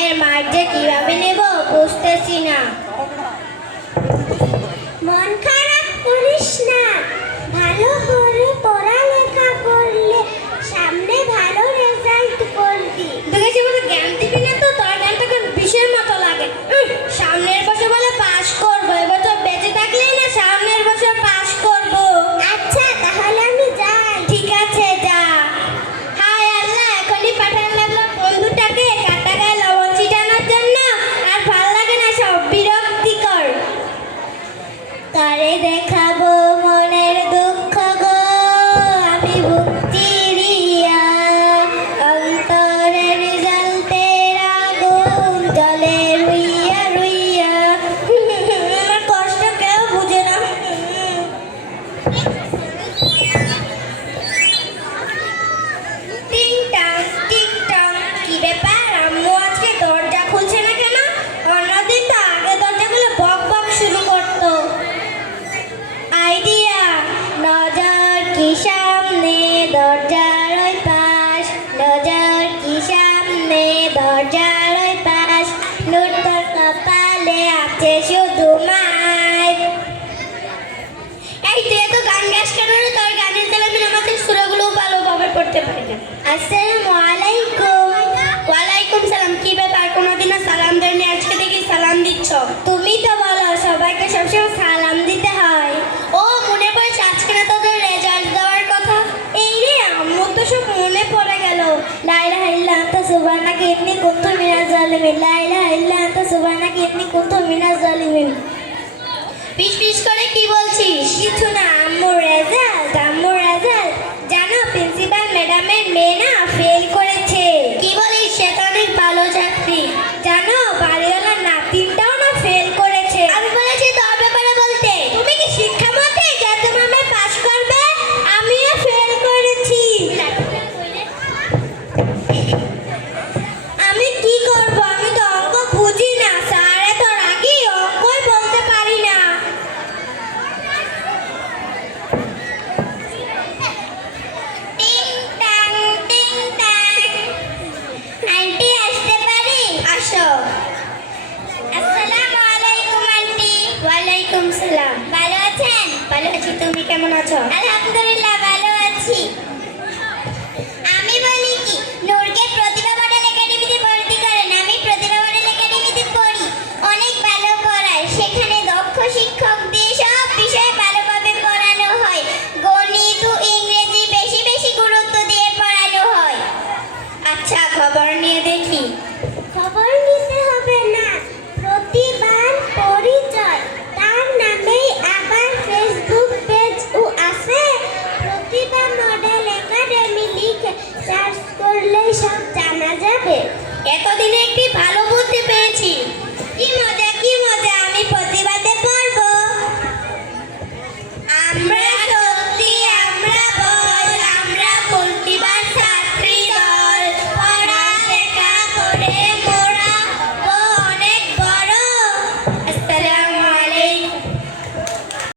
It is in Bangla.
মায়ের মার যে কিভাবে নেব বুঝতেছি না। মন খারাপ করিস না, ভালো করে পড়ালেখা করলে সামনে ভালো রেজাল্ট করবি। দেখেছি বলে জ্ঞান দিবি না তো, তোর জ্ঞানটা কোন বিষয়ের মতো লাগে। সামনের বছর বলে পাস করবো, এবছর বেঁচে থাকলেই না সামনের বছর পাস করবো। আচ্ছা তাহলে আমি যাই। ঠিক আছে যা। হায় আল্লাহ, এখনই পাঠান লাগলো বন্ধুটাকে কাটা গায়ে লবণ ছিটানোর জন্য। আর ভাল লাগে না, সব বিরক্তিকর। তারে দেখাবো মনের দুঃখ গো, আমি ভক্তি দিয়া অন্তরের জ্বলতের আগুন জলে রুইয়া রুইয়া। আমার কষ্ট কেউ বুঝে না। টিং টাং টিং টাং, কি ব্যাপার আম্মু আজকে দরজা খুলছে না কেন? অন্যদিন তো আগে দরজা খুলে বক বক শুরু করতো। আইডিয়া, নজর কি সামনে দরজার ওই পাশ, নজর কি সামনে দরজার ওই পাশ, নূর তোর কপালে আছে শুধু মায়। এই তুই তো গান গাস কেন রে? তোর গানের তালে আমি আমাদের সুরাগুলো ভালোভাবে পড়তে পারি না। আসসালামু আলাইকুম। ওয়ালাইকুম সালাম। কি ব্যাপার, কোনোদিনও সালাম দেয়নি, আজকে দেখি সালাম দিচ্ছ? তুমি তো বলো সবাইকে সবসময় সালাম দিতে হয়। ও মনে পড়েছে, আজকে না তোদের রেজাল্ট দেওয়ার কথা। এই রে, আম্মু তো সব মনে পড়ে গেল। লা ইলাহা ইল্লা আনতা সুবহানাকা ইন্নী কুনতু মিনাজ জালিমিন, লা ইলাহা ইল্লা আনতা সুবহানাকা ইন্নী কুনতু মিনাজ জালিমিন। পিস পিস করে কি বলছিস? কিছু না, আম্মুর রেজাল্ট, আম্মুর রেজাল্ট। জানো প্রিন্সিপাল ম্যাডামের মেয়ে না ফেল করেছে। কি বলিস? সেটা অনেক ভালো চাকরি। জানো বাড়িওয়ালার নাতিনটাও না ফেল করেছে। আমি বলেছি তোর ব্যাপারে বলতে। তুমি কি শিক্ষামন্ত্রী যে তোমার মেয়ে পাস করবে? আমিও ফেল করেছি। আমি কি করব? আমি তো অঙ্ক বুঝি না, স্যারে তো রাগি, অঙ্কই বলতে পারি না। টিং টাং টিং টাং। আন্টি আসতে পারি? আসো। আসসালামু আলাইকুম আন্টি। ওয়ালাইকুম সালাম। ভালো আছেন? ভালো আছি, তুমি কেমন আছো? আলহামদুলিল্লাহ ভালো আছি।